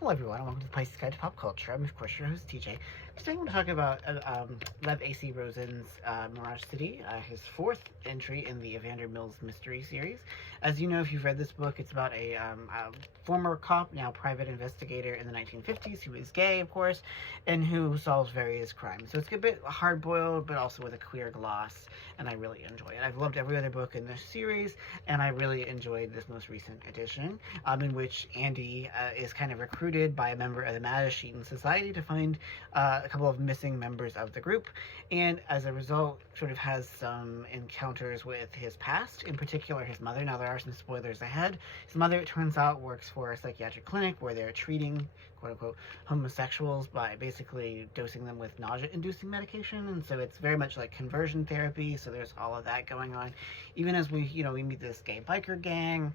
Hello everyone, and welcome to the Pisces Guide to Pop Culture. I'm of course your host TJ. Today I'm going to talk about Lev AC Rosen's Mirage City, his fourth entry in the Evander Mills mystery series. As you know, if you've read this book, it's about a former cop, now private investigator in the 1950s, who is gay, of course, and who solves various crimes. So it's a bit hard-boiled, but also with a queer gloss, and I really enjoy it. I've loved every other book in this series, and I really enjoyed this most recent edition, in which Andy is kind of recruited by a member of the Mattachine Society to find a couple of missing members of the group, and as a result sort of has some encounters with his past, in particular his mother. Now there are some spoilers ahead. His mother, it turns out, works for a psychiatric clinic where they're treating quote-unquote homosexuals by basically dosing them with nausea-inducing medication, and so it's very much like conversion therapy, so there's all of that going on. Even as we meet this gay biker gang,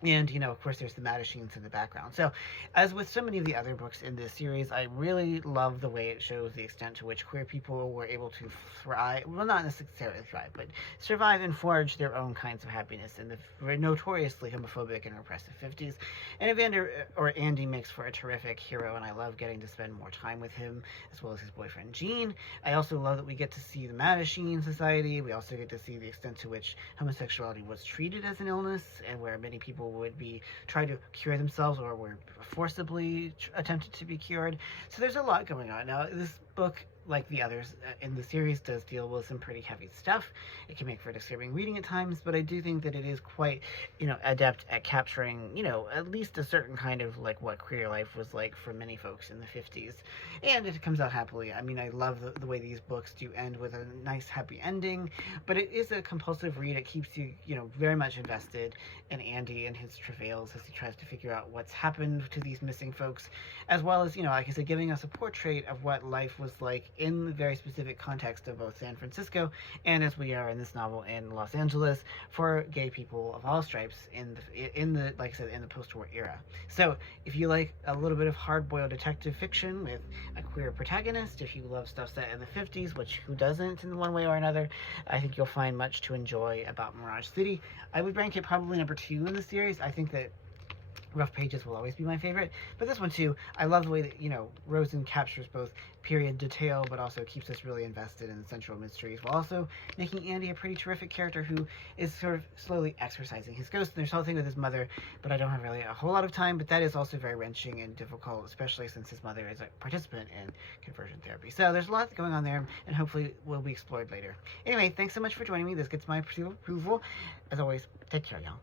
and, of course, there's the Mattachines in the background. So, as with so many of the other books in this series, I really love the way it shows the extent to which queer people were able to thrive, well, not necessarily thrive, but survive and forge their own kinds of happiness in the notoriously homophobic and repressive 50s. And Andy makes for a terrific hero, and I love getting to spend more time with him, as well as his boyfriend, Jean. I also love that we get to see the Mattachine Society. We also get to see the extent to which homosexuality was treated as an illness, and where many people would be trying to cure themselves or were forcibly attempted to be cured. So there's a lot going on. Now, this book, like the others in the series, does deal with some pretty heavy stuff. It can make for disturbing reading at times, but I do think that it is quite, adept at capturing, at least a certain kind of like what queer life was like for many folks in the 50s. And it comes out happily. I mean, I love the way these books do end with a nice happy ending, but it is a compulsive read. It keeps you, very much invested in Andy and his travails as he tries to figure out what's happened to these missing folks, as well as, like I said, giving us a portrait of what life was like in the very specific context of both San Francisco and, as we are in this novel, in Los Angeles, for gay people of all stripes in the like I said, in the post-war era. So if you like a little bit of hard-boiled detective fiction with a queer protagonist, if you love stuff set in the 50s, which who doesn't in one way or another, I think you'll find much to enjoy about Mirage City. I would rank it probably number 2 in the series. I think that Rough Pages will always be my favorite, but this one too, I love the way that, Rosen captures both period detail, but also keeps us really invested in the central mysteries, while also making Andy a pretty terrific character who is sort of slowly exorcising his ghost. And there's whole thing with his mother, but I don't have really a whole lot of time, but that is also very wrenching and difficult, especially since his mother is a participant in conversion therapy. So there's a lot going on there, and hopefully will be explored later. Anyway, thanks so much for joining me. This gets my approval. As always, take care, y'all.